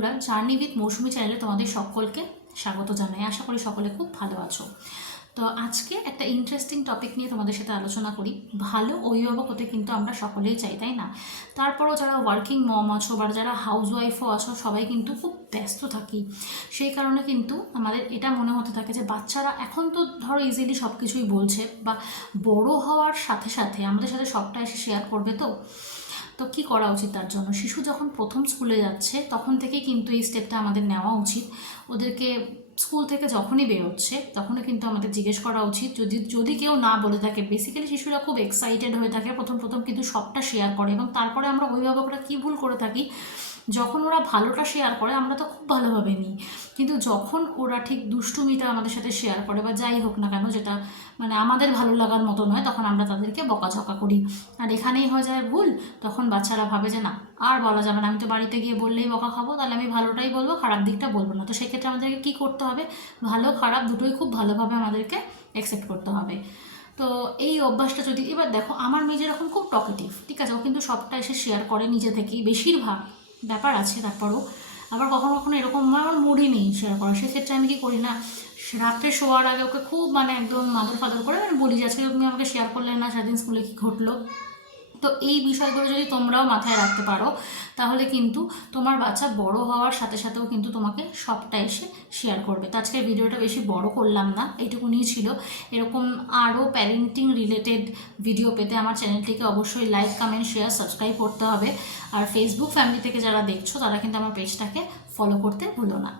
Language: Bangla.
বন্ধুরা, জার্নি উইথ মৌসুমি চ্যানেলে তোমাদের সকলকে স্বাগত জানাই। আশা করি সকলে খুব ভালো আছো। তো আজকে একটা ইন্টারেস্টিং টপিক নিয়ে তোমাদের সাথে আলোচনা করি। ভালো অভিভাবক হতে কিন্তু আমরা সকলেই চাই, তাই না? তারপরও যারা ওয়ার্কিং মম আছো বা যারা হাউস ওয়াইফও আছো, সবাই কিন্তু খুব ব্যস্ত থাকি। সেই কারণে কিন্তু আমাদের এটা মনে হতে থাকে যে বাচ্চারা এখন তো ধরো ইজিলি সব কিছুই বলছে, বা বড় হওয়ার সাথে সাথে আমাদের সাথে সবটা এসে শেয়ার করবে। তো কী করা উচিত তার জন্য? শিশু যখন প্রথম স্কুলে যাচ্ছে তখন থেকেই কিন্তু এই স্টেপটা আমাদের নেওয়া উচিত। ওদেরকে স্কুল থেকে যখনই বেরোচ্ছে তখনই কিন্তু আমাদের জিজ্ঞেস করা উচিত, যদি যদি কেউ না বলে থাকে। বেসিক্যালি শিশুরা খুব এক্সাইটেড হয়ে থাকে, প্রথম প্রথম কিন্তু সবটা শেয়ার করে, এবং তারপরে আমরা অভিভাবকরা কী ভুল করে থাকি, যখন ওরা ভালোটা শেয়ার করে আমরা তো খুব ভালোভাবে নিই, কিন্তু যখন ওরা ঠিক দুষ্টুমিটা আমাদের সাথে শেয়ার করে বা যাই হোক না কেন, যেটা মানে আমাদের ভালো লাগার মতো নয়, তখন আমরা তাদেরকে বকাঝকা করি। আর এখানেই হয়ে যায় ভুল। তখন বাচ্চারা ভাবে যে না, আর বলা যাবে না, আমি তো বাড়িতে গিয়ে বললেই বকা খাবো, তাহলে আমি ভালোটাই বলবো, খারাপ দিকটা বলবো না। তো সেক্ষেত্রে আমাদেরকে কী করতে হবে? ভালো খারাপ দুটোই খুব ভালোভাবে আমাদেরকে অ্যাকসেপ্ট করতে হবে। তো এই অভ্যাসটা যদি, এবার দেখো আমার মেয়ে যেরকম খুব টকেটিভ, ঠিক আছে, ও কিন্তু সবটা এসে শেয়ার করে নিজে থেকেই, বেশিরভাগ ব্যাপার আছে। তারপরও আবার কখনো কখনো এরকম আমার মুডই নেই শেয়ার করা, সেক্ষেত্রে আমি কী করি না, রাত্রে শোয়ার আগে ওকে খুব একদম মাদর ফাদর করে আমি বলি যে আজকে তুমি আমাকে শেয়ার করলে না সারাদিন স্কুলে কী ঘটলো। তো এই বিষয়গুলো যদি তোমরাও মাথায় রাখতে পারো, তাহলে কিন্তু তোমার বাচ্চা বড় হওয়ার সাথে সাথেও কিন্তু তোমাকে সবটা এসে শেয়ার করবে। তো আজকের ভিডিওটা বেশি বড় করলাম না, এইটুকুনি ছিল। এরকম আরও প্যারেন্টিং রিলেটেড ভিডিও পেতে আমার চ্যানেলটিকে অবশ্যই লাইক, কমেন্ট, শেয়ার, সাবস্ক্রাইব করতে হবে। আর ফেসবুক ফ্যামিলি থেকে যারা দেখছো তারা কিন্তু আমার পেজটাকে ফলো করতে ভুলো না।